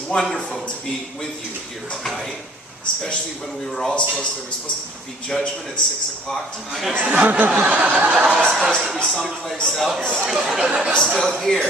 It's wonderful to be with you here tonight, especially when there was supposed to be judgment at 6 o'clock tonight. We're all supposed to be someplace else. We're still here.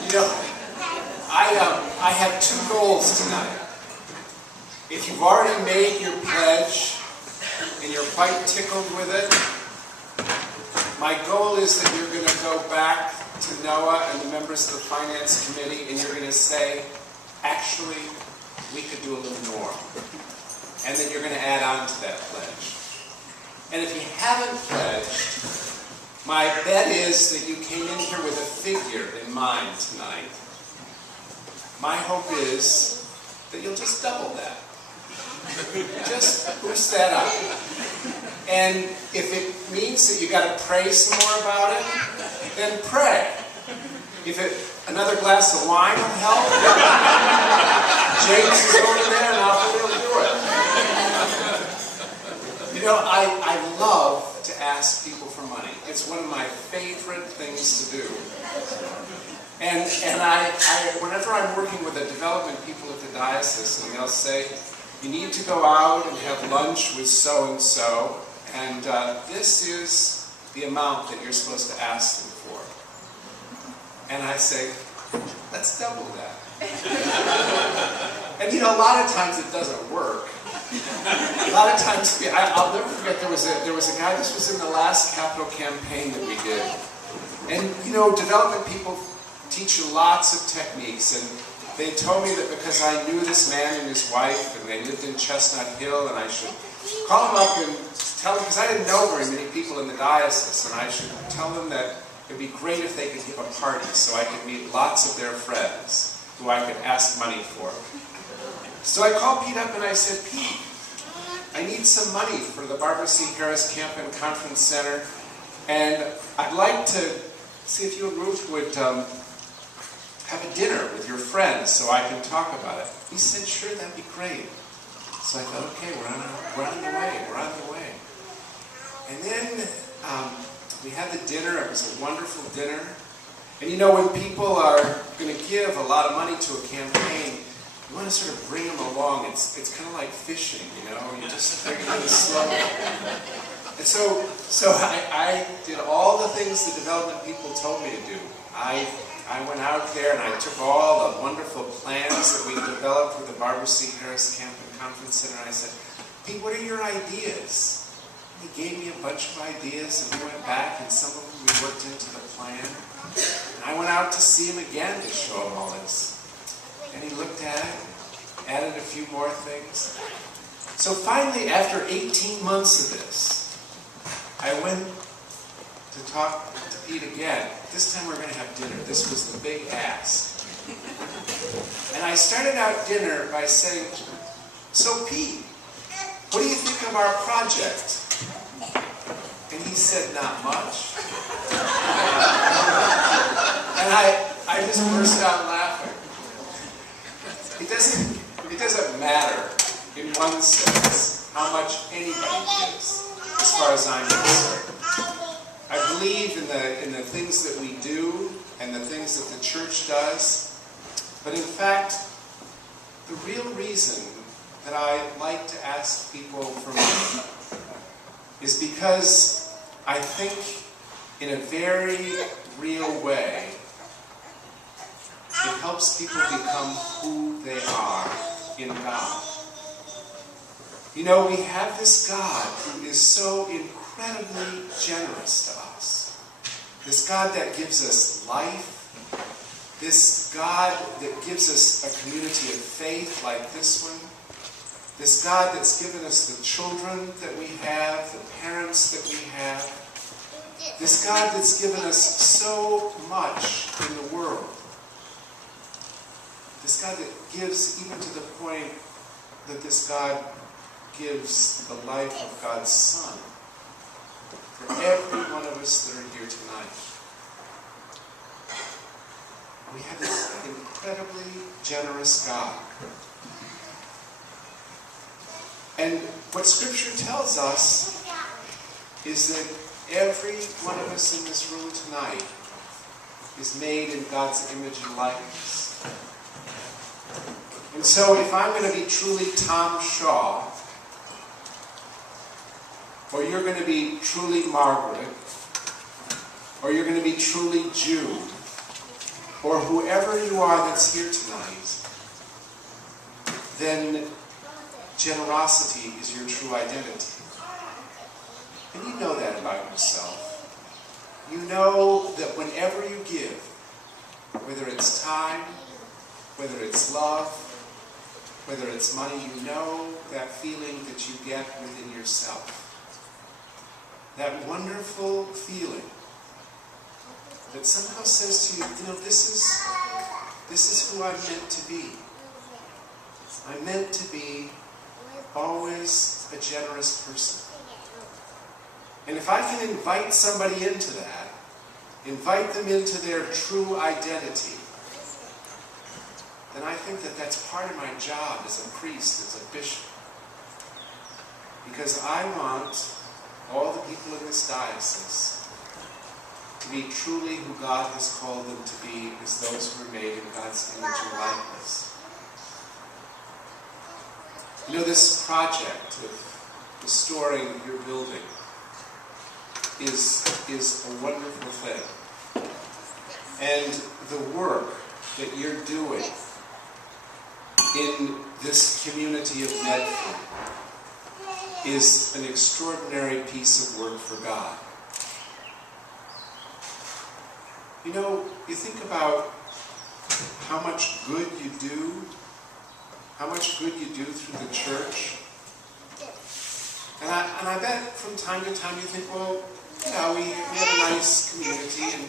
You know, I have two goals tonight. If you've already made your pledge and you're quite tickled with it, my goal is that you're going to go back to Noah and the members of the Finance Committee and you're going to say, actually, we could do a little more. And then you're going to add on to that pledge. And if you haven't pledged, my bet is that you came in here with a figure in mind tonight. My hope is that you'll just double that. Just boost that up. And if it means that you got to pray some more about it, then pray. If another glass of wine will help, James is over there and I'll do it. You know, I love to ask people for money. It's one of my favorite things to do. And whenever I'm working with the development people at the diocese, and they'll say, you need to go out and have lunch with so-and-so, and this is the amount that you're supposed to ask them for. And I say, let's double that. And you know, a lot of times it doesn't work. A lot of times, I'll never forget, there was a guy, this was in the last Capital Campaign that we did. And you know, development people teach you lots of techniques, and they told me that because I knew this man and his wife, and they lived in Chestnut Hill, and I should call them up and tell them, because I didn't know very many people in the diocese, and I should tell them that it would be great if they could give a party so I could meet lots of their friends who I could ask money for. So I called Pete up and I said, Pete, I need some money for the Barbara C. Harris Camp and Conference Center, and I'd like to see if you and Ruth would have a dinner with your friends so I can talk about it. He said, sure, that'd be great. So I thought, okay, we're on the way. And then we had the dinner. It was a wonderful dinner. And you know, when people are going to give a lot of money to a campaign, you want to sort of bring them along. It's kind of like fishing, you know. You just bring them in slow. And so I did all the things the development people told me to do. I went out there and I took all the wonderful plans that we developed with the Barbara C. Harris Camp and Conference Center, and I said, Pete, what are your ideas? And he gave me a bunch of ideas, and we went back, and some of them we worked into the plan. And I went out to see him again to show him all this. And he looked at it, added a few more things. So finally, after 18 months of this, I went to talk to Pete again. This time we're going to have dinner. This was the big ask. And I started out dinner by saying, so Pete, what do you think of our project? And he said, not much. And I just burst out laughing. It doesn't matter, in one sense, how much anybody gives, as far as I'm concerned. I believe in the things that we do and the things that the church does. But in fact, the real reason that I like to ask people for money is because I think in a very real way, it helps people become who they are in God. You know, we have this God who is so incredibly generous to us. This God that gives us life. This God that gives us a community of faith like this one. This God that's given us the children that we have, the parents that we have. This God that's given us so much in the world. This God that gives even to the point that this God gives the life of God's Son for every one of us that are here tonight. We have this incredibly generous God. And what Scripture tells us is that every one of us in this room tonight is made in God's image and likeness. And so if I'm going to be truly Tom Shaw, or you're going to be truly Margaret, or you're going to be truly Jude, or whoever you are that's here tonight, then generosity is your true identity. And you know that about yourself. You know that whenever you give, whether it's time, whether it's love, whether it's money, you know that feeling that you get within yourself. That wonderful feeling that somehow says to you, this is who I'm meant to be. I'm meant to be always a generous person. And if I can invite somebody into that, invite them into their true identity, then I think that that's part of my job as a priest, as a bishop. Because I want all the people in this diocese to be truly who God has called them to be, as those who are made in God's image and likeness. This project of restoring your building is a wonderful thing. And the work that you're doing in this community of Medford is an extraordinary piece of work for God. You think about how much good you do, how much good you do through the church. And I bet from time to time you think, well, we have a nice community and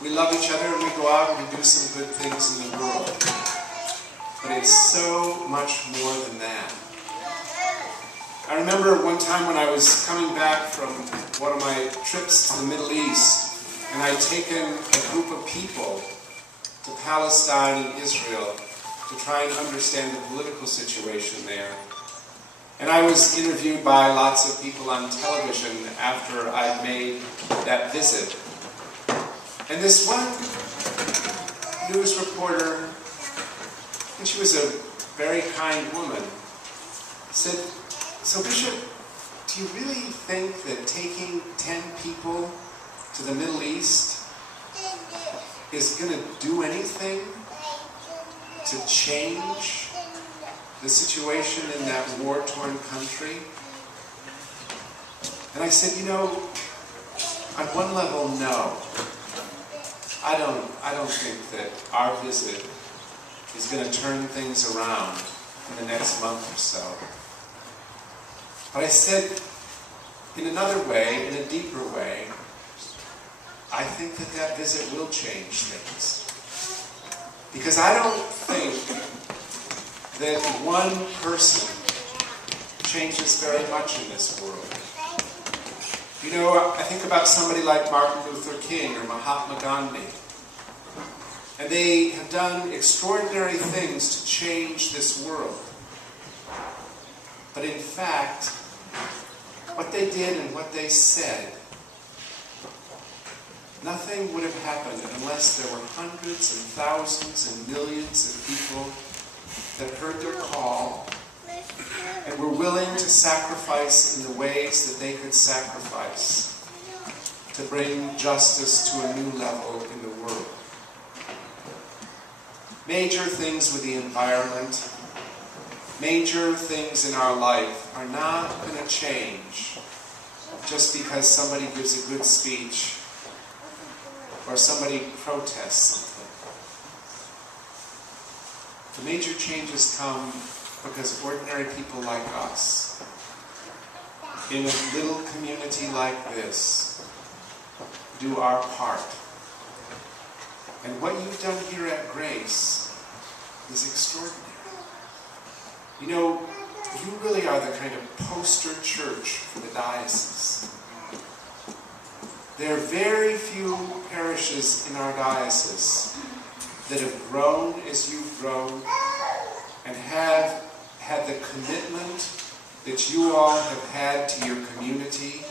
we love each other and we go out and we do some good things in the world. But it's so much more than that. I remember one time when I was coming back from one of my trips to the Middle East, and I'd taken a group of people to Palestine and Israel to try and understand the political situation there. And I was interviewed by lots of people on television after I'd made that visit. And this one news reporter, and she was a very kind woman, said, "So Bishop, do you really think that taking 10 people to the Middle East is going to do anything to change the situation in that war-torn country?" And I said, on one level, no. I don't think that our visit is going to turn things around in the next month or so. But I said, in another way, in a deeper way, I think that visit will change things. Because I don't think that one person changes very much in this world. I think about somebody like Martin Luther King or Mahatma Gandhi. And they have done extraordinary things to change this world. But in fact, what they did and what they said, nothing would have happened unless there were hundreds and thousands and millions of people that heard their call and were willing to sacrifice in the ways that they could sacrifice to bring justice to a new level in the world. Major things with the environment, major things in our life are not going to change just because somebody gives a good speech or somebody protests something. The major changes come because ordinary people like us, in a little community like this, do our part. And what you've done here at Grace is extraordinary. You really are the kind of poster church for the diocese. There are very few parishes in our diocese that have grown as you've grown and have had the commitment that you all have had to your community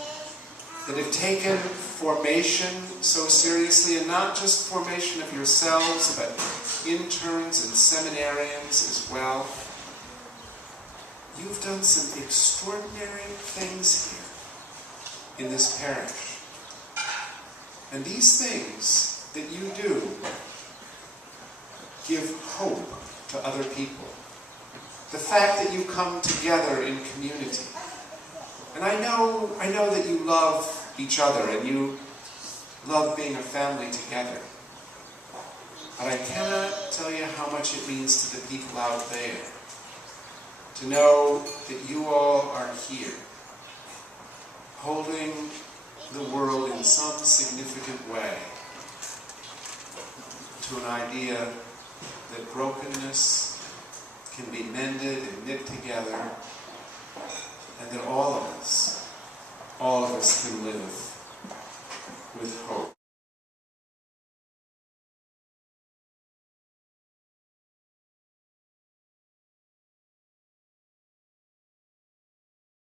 that have taken formation so seriously, and not just formation of yourselves, but interns and seminarians as well. You've done some extraordinary things here in this parish. And these things that you do give hope to other people. The fact that you come together in community. And I know that you love each other and you love being a family together. But I cannot tell you how much it means to the people out there to know that you all are here, holding the world in some significant way to an idea that brokenness can be mended and knit together, and that all of us can live with hope.